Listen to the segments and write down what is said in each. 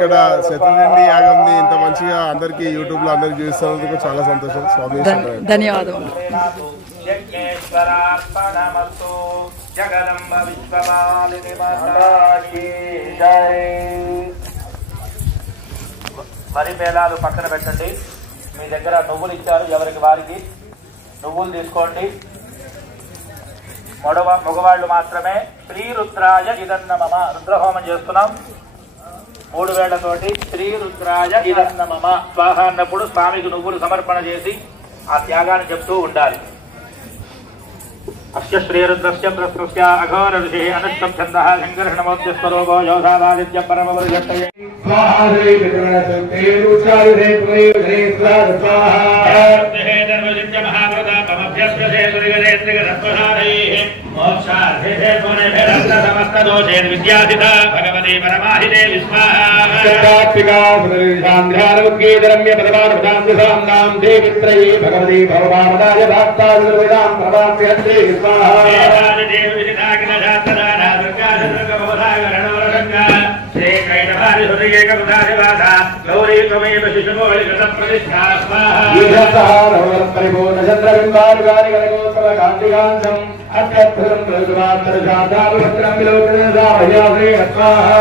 ఇక్కడ శతచండీ యాగంని ఇంత మంచిగా అందరికి యూట్యూబ్ లో అందరికి చూస్తున్నందుకు చాలా సంతోషం. స్వామి ధన్యవాదములు. వరి పేలాలు పక్కన పెట్టండి. మీ దగ్గర నువ్వులు ఇచ్చారు, ఎవరికి వారికి నువ్వులు తీసుకోండి. మగవాళ్ళు మాత్రమే శ్రీ రుద్రాయ ఇదన్నమమ రుద్రహోమం చేస్తున్నాం 3 వేళ్లతోటి. శ్రీ రుద్రాయ ఇదన్నమమ స్వాహ అన్నప్పుడు స్వామికి నువ్వులు సమర్పణ చేసి ఆ త్యాగాన్ని చెప్తూ ఉండాలి. అస్య శ్రీరుద్రస్య ప్రస్కృత్య అఘోర ఋషి అనుష్టం ఛందః సంకర్షణమోద్య స్వరూపో యోధావాదిత్య పరమవరుజట్టయే స్వాహా శ్రీ విక్రమణసంతే రుచారుదే త్రయోధే స్వాహా హే ధర్మజిత్య మహాప్రతాపమభ్యస్వసే సురిగదేత్రిగ సత్వహారైః మోక్షార్థే పునః రత్న సమస్త దోషేన్ విద్యాసిత భగవతే పరమాహితే విస్వాహా సత్యాత్మికా పునరిశాంధ్యానముఖేదరమ్య పదవానుదాంతసాంనాం దేవిత్రయే భగవతే భవభావదాయ భక్తాదుర్వేదాం ప్రవాప్యతే విస్వాహా వేదాది దేవవిదితాకిల శాస్త్రదాన దుర్గాధర్గమవధాగరణోరగంగా శ్రీ కైటభారి సురేకముదాదివాస గౌరీ త్వమేవ శిశుమౌళి కృతప్రతిష్ఠా స్వాహా ఈశసహారవరం పరిపూర్ణ చంద్రబింబారుగాని గణగోత్సవ కాంతికాంతం అత్యద్భుతం ప్రజుమాత్తరశాంతాభద్రం విలోకనదాభయాశ్రీ స్వాహా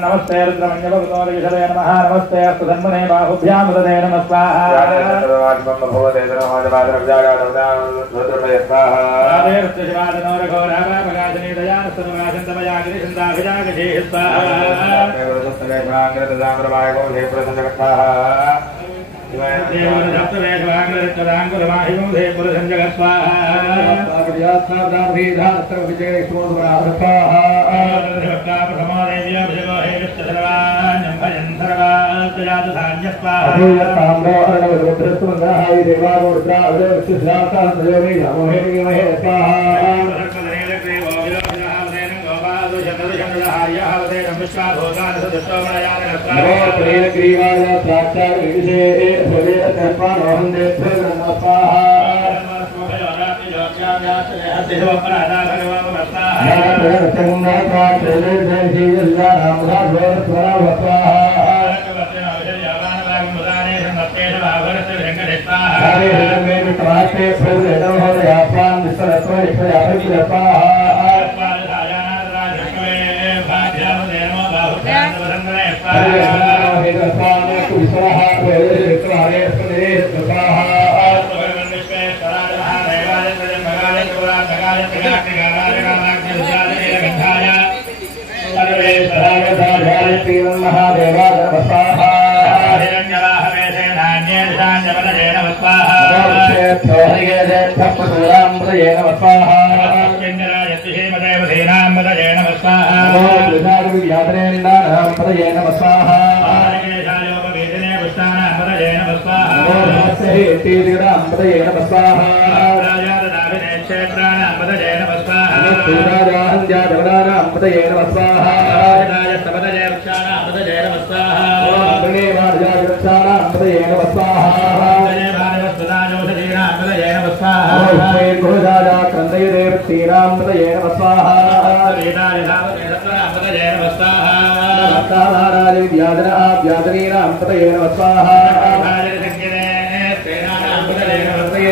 नमस्ते रुद्रमण्यभगवतोदयशरे नमः नमस्ते अस्तु धन्मने बाहुभ्यां हृदये नमः स्वाहा भगवते नमस्ते स्वाहा क्षेत्राणां पतये नमः स्वाहा सूराजाहन्त्याजगदानां पतये नमः स्वाहा पतये वृक्षाणां पतये नमः स्वाहा वृक्षाणां पतये नमः स्वाहा भानवस्पदानौषधीनां पतये नमः स्वाहा घोषाजा क्रन्दयते वृक्षीणां पतये नमः स्वाहा पतये नमः स्वाहा व्याजनीनां पतये नमः स्वाहा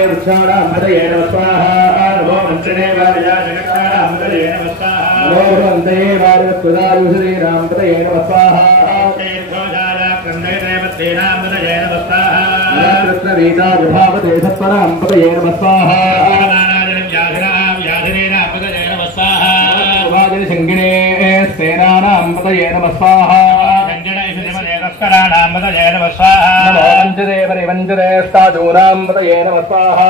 वृक्षाणां पतये नमः स्वाहा नमो वन्दे पतये नमः स्वाहा कृष्णवीता विभावते सत्वरां पतये नमः स्वाहा शङ्गिणे सेनानां पतये नमः स्वाहा वञ्चदे स्तादूनां पतये नमः स्वाहा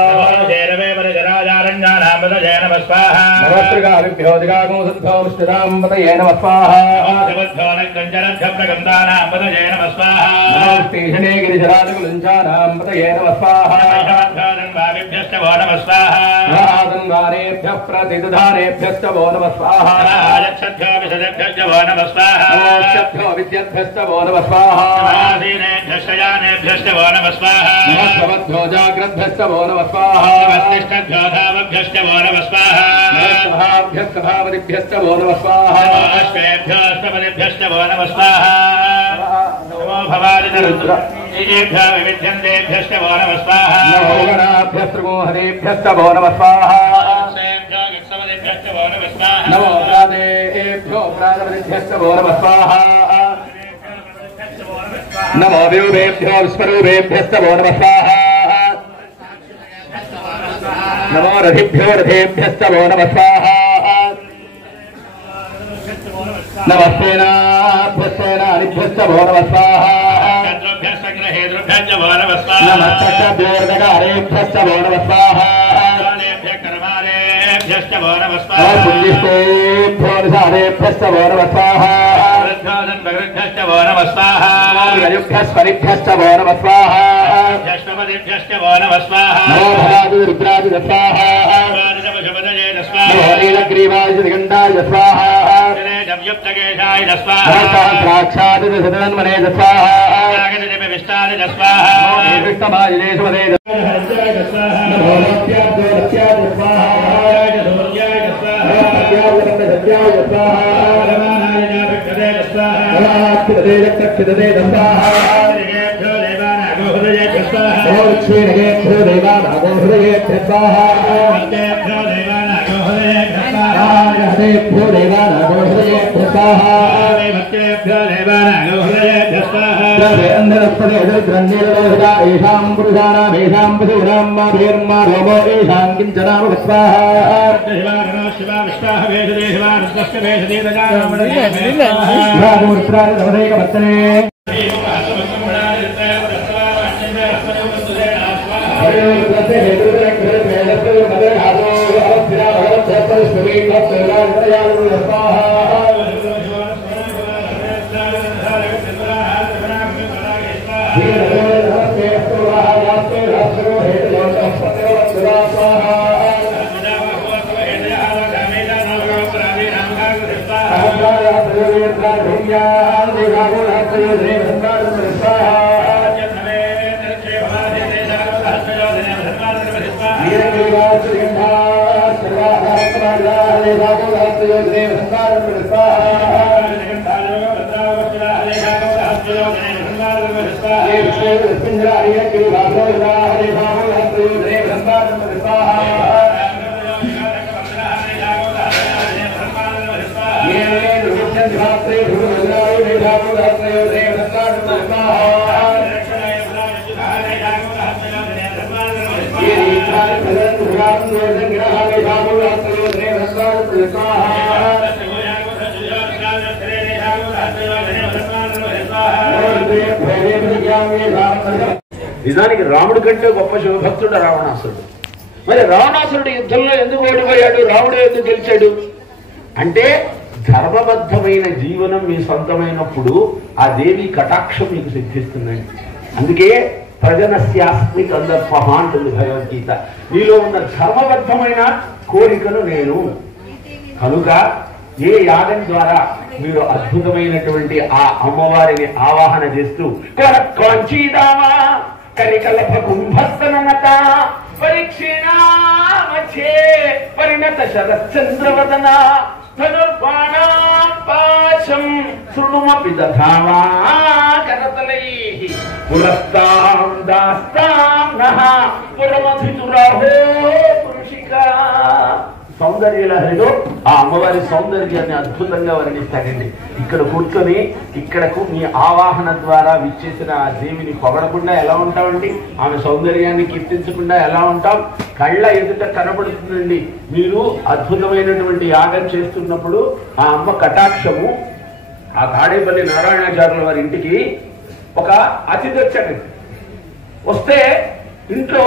नवत्रिकाभिभ्यो दिगागुंसद्भ्यो विष्णुनां पतये नमः स्वाहा स्टेशने गिरिजराजकुलञ्चानां पतये नमः स्वाहा प्रतिदधानेभ्यश्च वो नमः स्वाहा विद्यद्भ्यश्च वो नमः स्वाहा वो नमः स्वाहा भवद्भ्यो जाग्रद्भ्यश्च वो नमः स्वाहा वस्तिष्ठभ्योधावभ्यश्च वो नमः स्वाहा सभाभ्यस्तभावदिभ्यश्च वो नमः स्वाहा अश्वेभ्योऽस्तपदिभ्यश्च वो नमः स्वाहा नमो भवादितरुद्रेभ्यो विविध्यन्तेभ्यश्च वो नमः स्वाहा नमो गणाभ्यस्त्रिमोहदेभ्यश्च वो नमः स्वाहा नमो प्रादेभ्यो प्राजपतिभ्यश्च वो नमः स्वाहा नमो विरूपेभ्यो विश्वरूपेभ्यश्च वो नमः स्वाहा नमो रथिभ्यो रथेभ्यश्च वो नमः स्वाहा नमः सेनाभ्यश्च वो नमः स्वाहा नमः चक्रभ्योर्दकारेभ्यश्च वो नमः स्वाहा पुण्यस्तेभ्यो निषादेभ्यश्च वो नमः स्वाहा युभ्यस्परिभ्यश्च वो नमः स्वाहा नमो भवादिरुद्रादिज स्वाहा नमो नीलग्रीवादिगण्डाय स्वाहा सहस्राक्षादिसदन्मने स्वाहा विष्टमाजिदेशमदे नमो लक्ष्याद्य स्वाहा నిజానికి రాముడి కంటే గొప్ప శివభక్తుడు రావణాసురుడు. మరి రావణాసురుడు యుద్ధంలో ఎందుకు ఓడిపోయాడు, రాముడు ఎందుకు గెలిచాడు అంటే ధర్మబద్ధమైన జీవనం మీ సొంతమైనప్పుడు ఆ దేవి కటాక్షం మీకు సిద్ధిస్తుందండి. అందుకే ప్రజనస్యాస్మి కందర్ప అంటుంది భగవద్గీత. మీలో ఉన్న ధర్మబద్ధమైన కోరికను నేను. కనుక ఏ యాగం ద్వారా మీరు అద్భుతమైనటువంటి ఆ అమ్మవారిని ఆవాహన చేస్తూ కాంచీదామా కరికలప కుంభస్తనత పరీక్షిణామధ్యే పరిణత శరశ్చంద్రవదన ధనుర్బాణాం పాశం శృణుమపి దధామా కరతలైః పురస్తాం దాస్తాం నః పురమధితురాహో పురుషికా. సౌందర్యలహరిలో ఆ అమ్మవారి సౌందర్యాన్ని అద్భుతంగా వర్ణిస్తాడండి. ఇక్కడ కూర్చొని ఇక్కడకు మీ ఆవాహన ద్వారా విచ్చేసిన ఆ దేవిని పొగడకుండా ఎలా ఉంటామండి? ఆమె సౌందర్యాన్ని కీర్తించకుండా ఎలా ఉంటాం? కళ్ళ ఎదుట కనబడుతుందండి. మీరు అద్భుతమైనటువంటి యాగం చేస్తున్నప్పుడు ఆ అమ్మ కటాక్షము ఆ తాడేపల్లి నారాయణాచార్యుల వారి ఇంటికి ఒక అతిథి వచ్చాడండి. వస్తే ఇంట్లో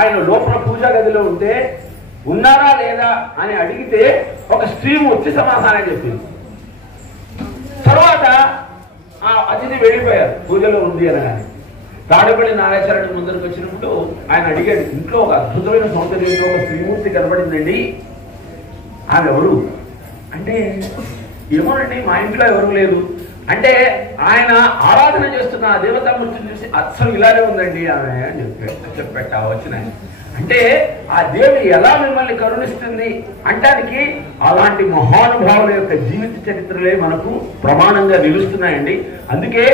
ఆయన లోపల పూజా గదిలో ఉంటే ఉన్నారా లేదా అని అడిగితే ఒక స్త్రీ వచ్చి సమాధానం చెప్పింది. తర్వాత ఆ అతిథి వెళ్ళిపోయారు, పూజలో ఉంది అనగానే. తాడేపల్లి నారాయణాచార్యుడు ముందరికి వచ్చినప్పుడు ఆయన అడిగాడు, ఇంట్లో ఒక అద్భుతమైన సౌందర్యంలో ఒక స్త్రీమూర్తి కనబడిందండి, ఆమె ఎవరు అంటే, ఏమోనండి మా ఇంట్లో ఎవరు లేదు అంటే, ఆయన ఆరాధన చేస్తున్న ఆ దేవతామూర్తిని చూసి అచ్చం ఇలానే ఉందండి ఆమె అని చెప్పాట వచ్చిన. అంటే ఆ దేవి ఎలా మిమ్మల్ని కరుణిస్తుంది అంటానికి అలాంటి మహానుభావుల యొక్క జీవిత చరిత్రలే మనకు ప్రమాణంగా నిలుస్తున్నాయండి. అందుకే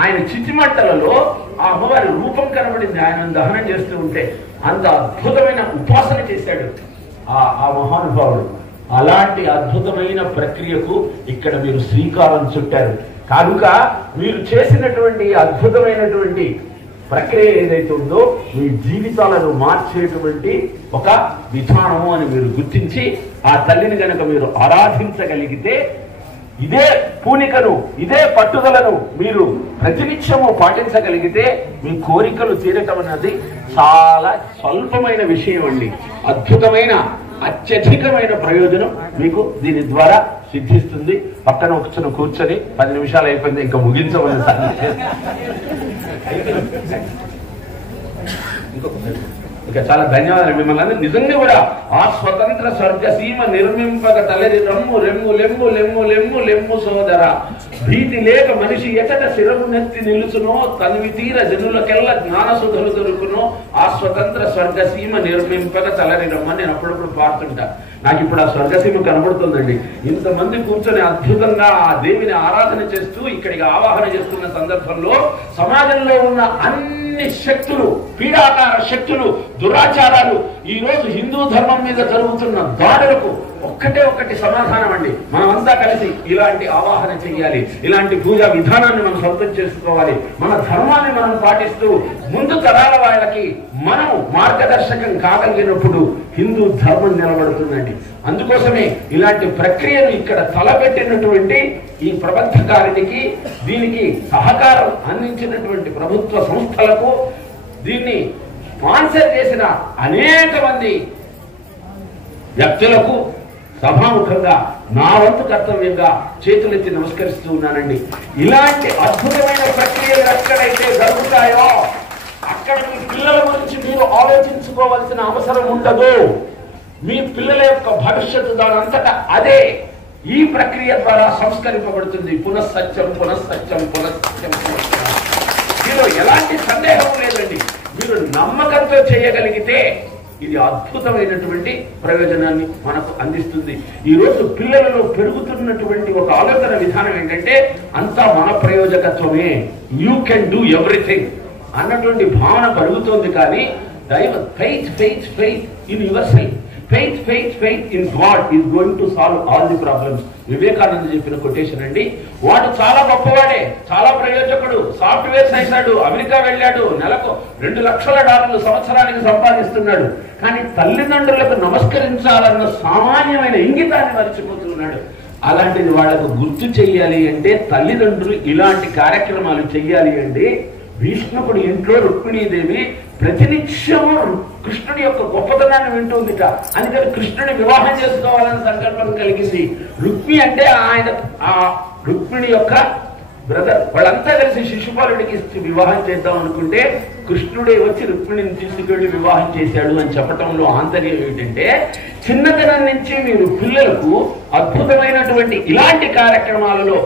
ఆయన చిచ్చిమంటలలో ఆ అమ్మవారి రూపం కనబడింది. ఆయన దహనం చేస్తూ ఉంటే అంత అద్భుతమైన ఉపాసన చేశాడు ఆ మహానుభావుడు. అలాంటి అద్భుతమైన ప్రక్రియకు ఇక్కడ మీరు శ్రీకారం చుట్టారు. కనుక మీరు చేసినటువంటి అద్భుతమైనటువంటి ప్రక్రియ ఏదైతే ఉందో మీ జీవితాలను మార్చేటువంటి ఒక విధానము అని మీరు గుర్తించి ఆ తల్లిని గనక మీరు ఆరాధించగలిగితే, ఇదే పూనికను ఇదే పట్టుదలను మీరు ప్రతినిత్యము పాటించగలిగితే మీ కోరికలు తీరటం అన్నది చాలా స్వల్పమైన విషయం అండి. అద్భుతమైన అత్యధికమైన ప్రయోజనం మీకు దీని ద్వారా సిద్ధిస్తుంది. పక్కన కూర్చొని 10 నిమిషాలు అయిపోయింది, ఇంకా ముగించమని ఇక చాలా ధన్యవాదాలు మిమ్మల్ని. నిజంగా కూడా ఆ స్వతంత్ర స్వర్గసీమ నిర్మింపక తలరి రమ్ము రెమ్ము లెమ్ము లెమ్ము లెమ్ము లెమ్ము సోదర భీతి లేక మనిషి ఎచట శిరము నెత్తి నిలుచునో తనివి తీర జనులకెల్ల జ్ఞానసుధలు దొరుకునో ఆ స్వతంత్ర స్వర్గసీమ నిర్మింపక తలరి రమ్మని నేను అప్పుడప్పుడు పాడుతుంటా. నాకు ఇప్పుడు ఆ స్వర్గసీమ కనబడుతుందండి. ఇంతమంది కూర్చొని అద్భుతంగా ఆ దేవిని ఆరాధన చేస్తూ ఇక్కడికి ఆవాహన చేస్తున్న సందర్భంలో సమాజంలో ఉన్న అన్ని శక్తులు, పీడాకార శక్తులు, దురాచారాలు, ఈ రోజు హిందూ ధర్మం మీద జరుగుతున్న దాడులకు ఒకటి సమాధానం అండి. మనమంతా కలిసి ఇలాంటి ఆవాహన చెయ్యాలి, ఇలాంటి పూజా విధానాన్ని మనం సొంతం చేసుకోవాలి, మన ధర్మాన్ని మనం పాటిస్తూ ముందు తరాల వాళ్ళకి మనం మార్గదర్శకం కాగలిగినప్పుడు హిందూ ధర్మం నిలబడుతుందండి. అందుకోసమే ఇలాంటి ప్రక్రియను ఇక్కడ తలపెట్టినటువంటి ఈ ప్రబద్ధకారినికి, దీనికి సహకారం అందించినటువంటి ప్రభుత్వ సంస్థలకు, దీన్ని స్పాన్సర్ చేసిన అనేక మంది వ్యక్తులకు సభాముఖంగా నా వంతు కర్తవ్యంగా చేతులెత్తి నమస్కరిస్తూ ఉన్నానండి. ఇలాంటి అద్భుతమైన ప్రక్రియలు ఎక్కడైతే జరుగుతాయో అక్కడ మీ పిల్లల గురించి మీరు ఆలోచించుకోవాల్సిన అవసరం ఉండదు. మీ పిల్లల యొక్క భవిష్యత్తు దానంతటా అదే ఈ ప్రక్రియ ద్వారా సంస్కరింపబడుతుంది. పునఃసత్యం పునఃసత్యం పునఃసత్యం పునఃసత్యం. దీనిలో ఎలాంటి సందేహం లేదండి. మీరు నమ్మకంతో చేయగలిగితే ఇది అద్భుతమైనటువంటి ప్రయోజనాన్ని మనకు అందిస్తుంది. ఈ రోజు పిల్లలలో పెరుగుతున్నటువంటి ఒక ఆలోచన విధానం ఏంటంటే అంతా మన ప్రయోజకత్వమే, యూ కెన్ డూ ఎవ్రీథింగ్ అన్నటువంటి భావన కలుగుతోంది. కానీ దైవ faith in your self, faith in God is going to solve all the problems. Vivekananda చెప్పిన కొటేషన్ అండి. వాడు చాలా గొప్పవాడే, చాలా ప్రయోజకుడు, సాఫ్ట్వేర్ చేశాడు, అమెరికా వెళ్ళాడు, నెలకు $2 లక్షల సంవత్సరానికి సంపాదిస్తున్నాడు. కానీ తల్లిదండ్రులకు నమస్కరించాలన్న సామాన్యమైన ఇంగితాన్ని మర్చిపోతున్నాడు. అలాంటిది వాళ్లకు గుర్తు చెయ్యాలి అంటే తల్లిదండ్రులు ఇలాంటి కార్యక్రమాలు చెయ్యాలి అంటే భీష్ముడి ఇంట్లో రుక్మిణీదేవి ప్రతినిత్యము కృష్ణుడి యొక్క గొప్పతనాన్ని వింటుందిట. అందుకని కృష్ణుని వివాహం చేసుకోవాలని సంకల్పం కలిగింది. రుక్మి అంటే ఆయన ఆ రుక్మిణి యొక్క బ్రదర్ వాళ్ళంతా కలిసి శిశుపాలుడికి వివాహం చేద్దాం అనుకుంటే కృష్ణుడే వచ్చి రుక్మిణిని తీసుకెళ్లి వివాహం చేశాడు అని చెప్పటంలో ఆంతర్యం ఏమిటంటే చిన్నతనం నుంచి మీరు పిల్లలకు అద్భుతమైనటువంటి ఇలాంటి కార్యక్రమాలలో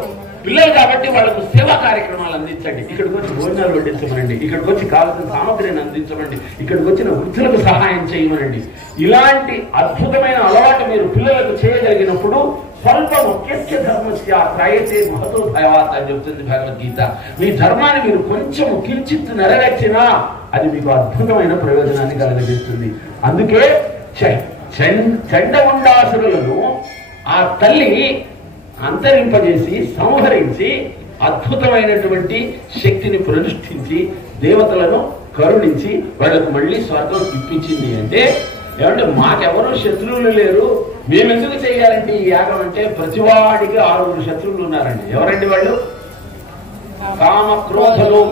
పిల్లలు కాబట్టి వాళ్ళకు సేవా కార్యక్రమాలు అందించండి. ఇక్కడికి వచ్చి భోజనాలు వడ్డించమనండి, ఇక్కడికి వచ్చి కావాల్సిన సామగ్రిని అందించమండి, ఇక్కడికి వచ్చిన వృద్ధులకు సహాయం చేయమనండి. ఇలాంటి అద్భుతమైన అలవాటు మీరు పిల్లలకు చేయగలిగినప్పుడు స్వల్ప ముఖ్య ధర్మస్య ప్రయతే మహతో భయవాత అని చెప్తుంది భగవద్గీత. మీ ధర్మాన్ని మీరు కొంచెం కించిత్ నెరవేర్చినా అది మీకు అద్భుతమైన ప్రయోజనాన్ని కలగజేస్తుంది. అందుకే చండముండాసురులను ఆ తల్లి అంతరింపజేసి సంహరించి అద్భుతమైనటువంటి శక్తిని ప్రతిష్ఠించి దేవతలను కరుణించి వాళ్లకు మళ్ళీ స్వర్గం ఇప్పించింది. అంటే ఏమంటే మాకెవరూ శత్రువులు లేరు, మేమెందుకు చేయాలంటే ఈ యాగం అంటే ప్రతివాడికి 6 శత్రువులు ఉన్నారండి. ఎవరండి వాళ్ళు? కామ క్రోధలు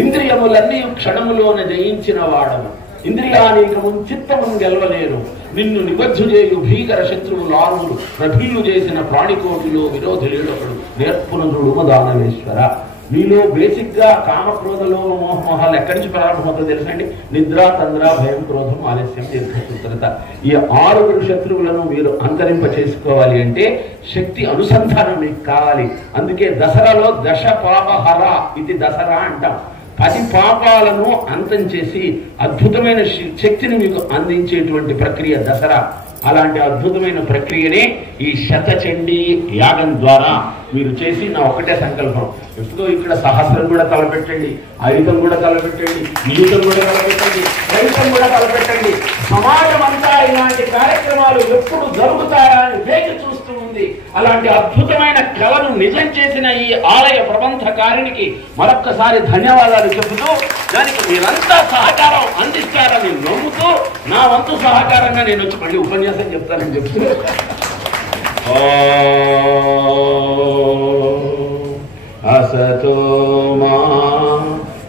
ఇంద్రియములన్నీ క్షణములోన జయించిన వాడము, ఇంద్రియానీకము చిత్తమును గెలవలేరు, నిన్ను నిబద్ధు చేయు భీకర శత్రువులు 6 ప్రభిల్లు చేసిన ప్రాణికోటిలో విరోధులేడొకడు నేర్పునందుడు దానవేశ్వర. మీలో బేసిక్ గా కామక్రోధలో మోహమోహాలు ఎక్కడి నుంచి ప్రారంభమవుతుందో తెలుసండి? నిద్ర, తంద్ర, భయం, క్రోధం, ఆలస్యం, దీర్ఘసూత్రత. ఈ 6 శత్రువులను మీరు అంతరింప చేసుకోవాలి అంటే శక్తి అనుసంధానం మీకు కావాలి. అందుకే దసరాలో దశ పాపహర ఇది దసరా అంటాం. 10 పాపాలను అంతం చేసి అద్భుతమైన శక్తిని మీకు అందించేటువంటి ప్రక్రియ దసరా. అలాంటి అద్భుతమైన ప్రక్రియనే ఈ శతచండీ యాగం ద్వారా మీరు చేసి నా ఒకటే సంకల్పం. ఎప్పుడో ఇక్కడ సహస్రం కూడా తలపెట్టండి, ఆయుధం కూడా తలపెట్టండి, నియుతం కూడా తలపెట్టండి, రైతం కూడా తలపెట్టండి. సమాజం అంతా ఇలాంటి కార్యక్రమాలు ఎప్పుడు జరుగుతాయా అని వేచి చూస్తూ ఉంది. అలాంటి అద్భుతమైన కళను నిజం చేసిన ఈ ఆలయ ప్రబంధకారినికి మరొక్కసారి ధన్యవాదాలు చెబుతూ దానికి మీరంతా సహకారం అందిస్తారని నమ్ముతూ నా వంతు సహకారంగా నేను వచ్చి మళ్ళీ ఉపన్యాసం చెప్తానని చెప్తూ అసతో మా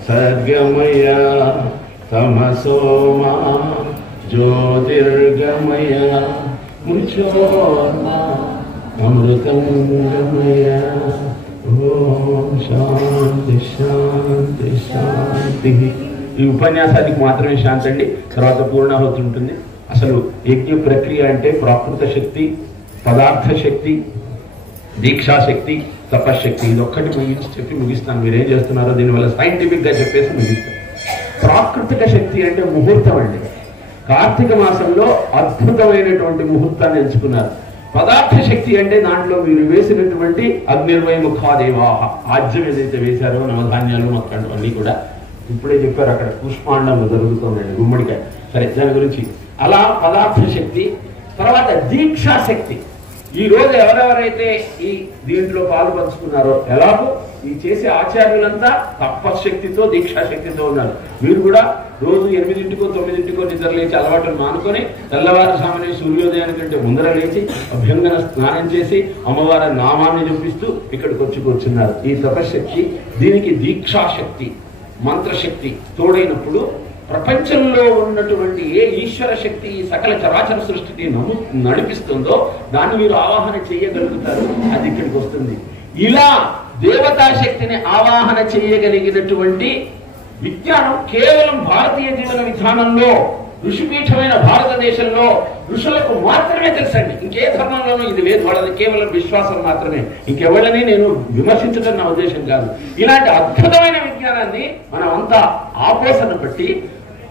సర్గమయ తమసో మా జ్యోతిర్గమయ ముచోర్మ అమృతం గమయ. ఓం శాంతి శాంతి శాంతి. ఈ ఉపన్యాసానికి మాత్రమే శాంతి అండి, తర్వాత పూర్ణాహుతి ఉంటుంది. అసలు యజ్ఞ ప్రక్రియ అంటే ప్రాకృత శక్తి, పదార్థ శక్తి, దీక్షాశక్తి, తపశక్తి. ఇది ఒక్కటి చెప్పి ముగిస్తాను. మీరేం చేస్తున్నారో దీనివల్ల సైంటిఫిక్ గా చెప్పేసి ముగిస్తాను. ప్రాకృతిక శక్తి అంటే ముహూర్తం అండి. కార్తీక మాసంలో అద్భుతమైనటువంటి ముహూర్తాన్ని ఎంచుకున్నారు. పదార్థ శక్తి అంటే దాంట్లో మీరు వేసినటువంటి అగ్నిర్వైముఖాదేవాహ ఆజ్యం ఏదైతే వేశారో నవధాన్యాలు మొత్తం అన్నీ కూడా ఇప్పుడే చెప్పారు. అక్కడ పుష్పాండంలో జరుగుతుందండి, గుమ్మడికాయ. సరే, దాని గురించి అలా పదార్థ శక్తి. తర్వాత దీక్షాశక్తి. ఈ రోజు ఎవరెవరైతే ఈ దీంట్లో పాలు పంచుకున్నారో, ఎలాగో ఈ చేసే ఆచార్యులంతా తపశక్తితో దీక్షాశక్తితో ఉన్నారు. మీరు కూడా రోజు 8కో 9కో నిద్ర లేచి అలవాటును మానుకొని తెల్లవారుజామునే సూర్యోదయానికంటే ముందర లేచి అభ్యంగన స్నానం చేసి అమ్మవారి నామాన్ని జపిస్తూ ఇక్కడికి వచ్చి కూర్చున్నారు. ఈ తపశక్తి, దీనికి దీక్షాశక్తి, మంత్రశక్తి తోడైనప్పుడు ప్రపంచంలో ఉన్నటువంటి ఏ ఈశ్వర శక్తి ఈ సకల చరాచర సృష్టిని నడిపిస్తుందో దాన్ని మీరు ఆవాహన చేయగలుగుతారు. అది ఇక్కడికి వస్తుంది. ఇలా దేవతా శక్తిని ఆవాహన చేయగలిగినటువంటి విజ్ఞానం కేవలం భారతీయ జీవన విధానంలో, ఋషిపీఠమైన భారతదేశంలో ఋషులకు మాత్రమే తెలుసండి. ఇంకే ధర్మంలోనూ ఇది లేదు. వాళ్ళది కేవలం విశ్వాసం మాత్రమే. ఇంకెవళ్ళని నేను విమర్శించడం నా ఉద్దేశం కాదు. ఇలాంటి అద్భుతమైన విజ్ఞానాన్ని మనం అంతా ఆపోసన బట్టి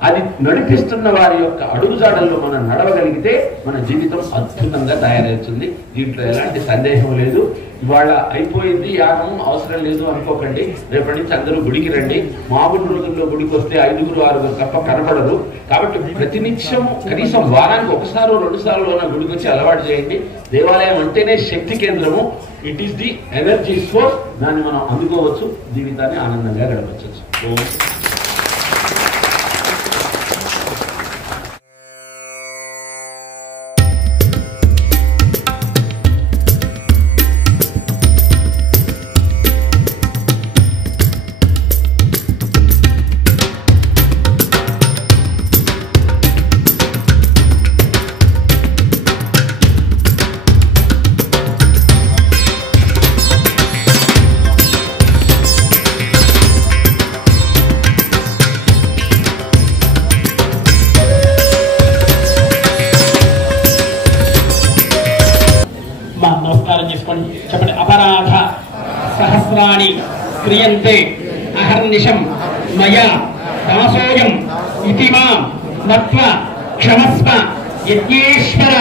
అది నడిపిస్తున్న వారి యొక్క అడుగుజాడల్లో మనం నడవగలిగితే మన జీవితం అద్భుతంగా తయారవుతుంది. దీంట్లో ఎలాంటి సందేహం లేదు. ఇవాళ అయిపోయింది, యాగం అవసరం లేదు అనుకోకండి. రేపటి నుంచి అందరూ గుడికి రండి. మామూలు రోజుల్లో గుడికి వస్తే 5గురు 6గురు తప్ప కనపడరు. కాబట్టి ప్రతినిత్యం కనీసం వారానికి 1సారో 2 సార్లు గుడికి వచ్చి అలవాటు చేయండి. దేవాలయం అంటేనే శక్తి కేంద్రము. It is the energy source. దాన్ని మనం అందుకోవచ్చు, జీవితాన్ని ఆనందంగా గడపచ్చు. కర్మాణి క్రియంతే అహర్నిశం మయా దాసోయం ఇతి మాం నత్వా క్షమస్వ యజ్ఞేశ్వర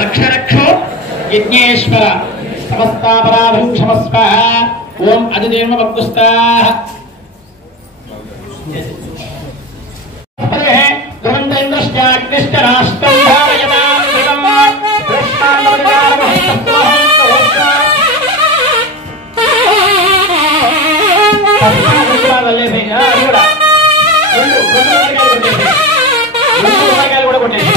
రక్ష రక్షో యజ్ఞేశ్వర సమస్తాపరాధం క్షమస్వ. ఓం అధిదేవ భక్తుస్తాః ధ్రువంద్రేంద్రశ్చాగ్నిశ్చ రాష్ట్రం ధారయతాం ధ్రువం రెండు కూడా కొట్టేసి